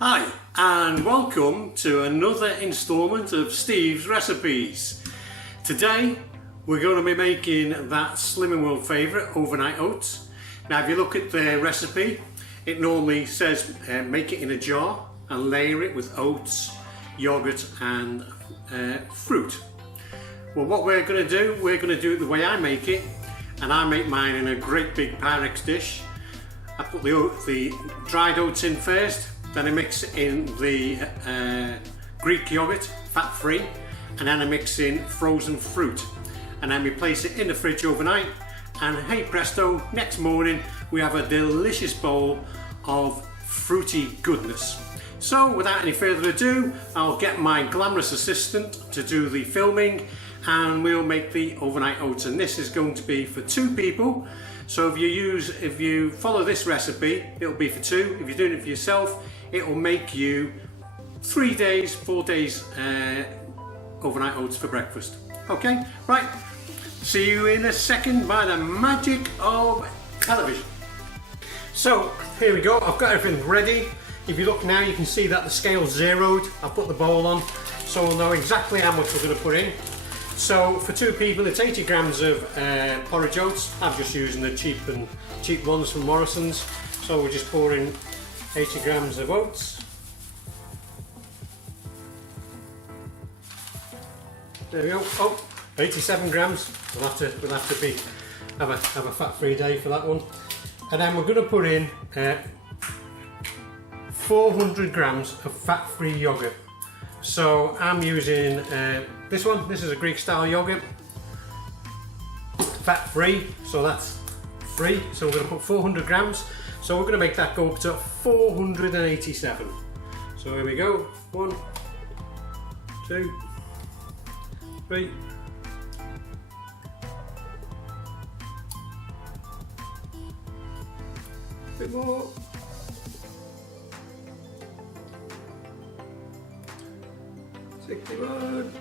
Hi and welcome to another instalment of Steve's Recipes. Today we're going to be making that Slimming World favourite, overnight oats. Now if you look at the recipe, it normally says make it in a jar and layer it with oats, yogurt and fruit. Well, what we're going to do it the way I make it, and I make mine in a great big Pyrex dish. I put the dried oats in first, then I mix in the Greek yogurt, fat-free, and then I mix in frozen fruit. And then we place it in the fridge overnight, and hey presto, next morning we have a delicious bowl of fruity goodness. So without any further ado, I'll get my glamorous assistant to do the filming and we'll make the overnight oats, and this is going to be for 2 people. So if you follow this recipe, it'll be for 2. If you're doing it for yourself, it will make you 4 days overnight oats for breakfast. Okay, right, see you in a second by the magic of television. So here we go, I've got everything ready. If you look now, you can see that the scale's zeroed. I've put the bowl on, so we'll know exactly how much we're going to put in. So for 2 people, it's 80 grams of porridge oats. I'm just using the cheap ones from Morrison's. So we're just pouring 80 grams of oats. There we go. Oh, 87 grams. We'll have to have a fat-free day for that one. And then we're going to put in 400 grams of fat-free yogurt. So I'm using this one. This is a Greek style yogurt, fat-free, so that's free. So we're going to put 400 grams. So we're going to make that go up to 487. So here we go. 1, 2, 3. A bit more. 61,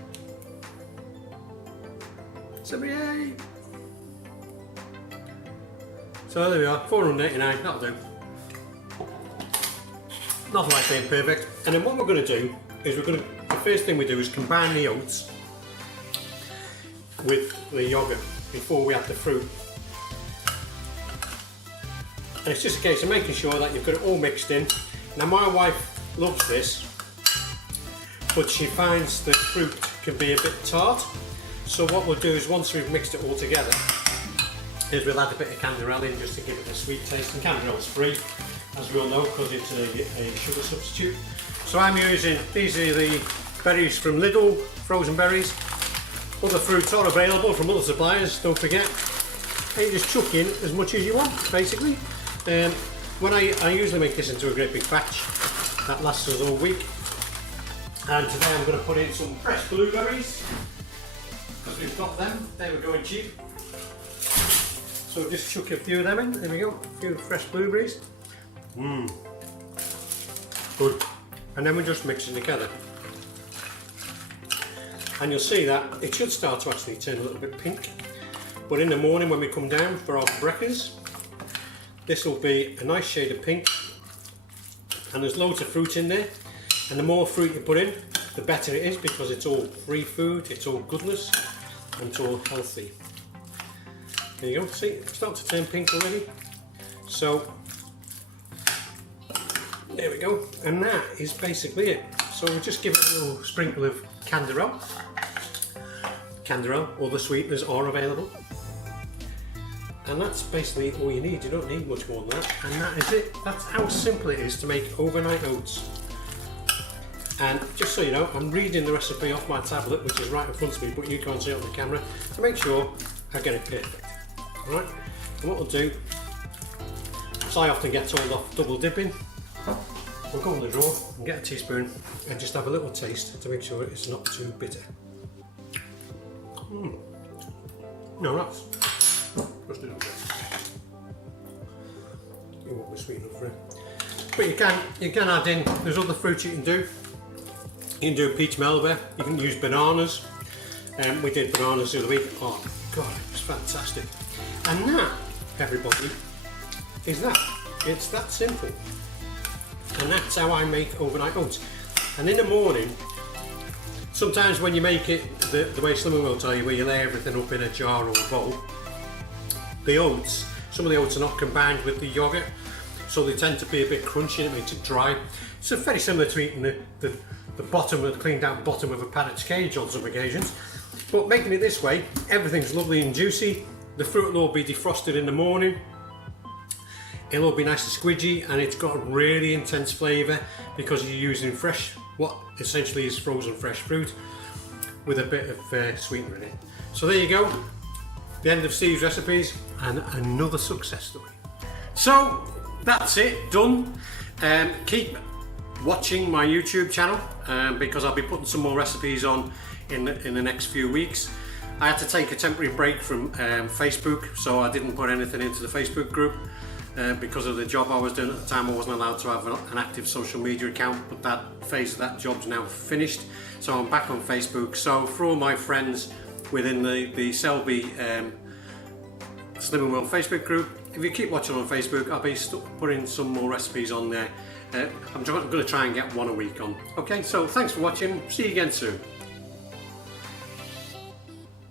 78. So there we are, 489, that'll do. Nothing like being perfect. And then what we're going to do is the first thing we do is combine the oats with the yogurt before we add the fruit. And it's just a case of making sure that you've got it all mixed in. Now my wife loves this, but she finds the fruit can be a bit tart. So what we'll do is, once we've mixed it all together, is we'll add a bit of canderel in just to give it a sweet taste. And canderel is free, as we all know, because it's a sugar substitute. So I'm using, these are the berries from Lidl, frozen berries. Other fruits are available from other suppliers, don't forget. And you just chuck in as much as you want, basically. When I usually make this into a great big batch that lasts us all week. And today I'm going to put in some fresh blueberries, because we've got them, they were going cheap. So just chuck a few of them in, there we go, a few fresh blueberries. Good. And then we just mix it together. And you'll see that it should start to actually turn a little bit pink. But in the morning when we come down for our breakfast, this will be a nice shade of pink. And there's loads of fruit in there. And the more fruit you put in, the better it is, because it's all free food, it's all goodness, and it's all healthy. There you go, see, it's starting to turn pink already. So, there we go, and that is basically it. So we'll just give it a little sprinkle of canderel. Canderel, other sweeteners are available. And that's basically all you need, you don't need much more than that. And that is it, that's how simple it is to make overnight oats. And just so you know, I'm reading the recipe off my tablet, which is right in front of me, but you can't see it on the camera, to make sure I get it perfect. Alright, and what we'll do, as I often get told off double dipping, we'll go in the drawer and get a teaspoon and just have a little taste to make sure it's not too bitter. No, that's just a little bit. It won't be sweet enough for it. But you can add in, there's other fruits you can do. You can do peach melba, you can use bananas. We did bananas the other week. Oh God, it was fantastic. And that, everybody, is that. It's that simple. and that's how I make overnight oats. And in the morning, sometimes when you make it the way Slimming will tell you, where you lay everything up in a jar or a bowl, the oats, some of the oats are not combined with the yogurt, so they tend to be a bit crunchy and it makes it dry. So very similar to eating the bottom of the cleaned out bottom of a parrot's cage on some occasions. But making it this way, everything's lovely and juicy. The fruit will all be defrosted in the morning. It'll all be nice and squidgy, and it's got a really intense flavour because you're using fresh, what essentially is frozen fresh fruit with a bit of sweetener in it. So there you go, the end of Steve's recipes and another success story. So that's it, done. Keep watching my YouTube channel because I'll be putting some more recipes on in the next few weeks. I had to take a temporary break from Facebook, so I didn't put anything into the Facebook group because of the job I was doing at the time. I wasn't allowed to have an active social media account, but that phase of that job's now finished, so I'm back on Facebook. So for all my friends within the Selby Slimming World Facebook group, if you keep watching on Facebook, I'll be putting some more recipes on there. I'm going to try and get one a week on. Okay, so thanks for watching. See you again soon.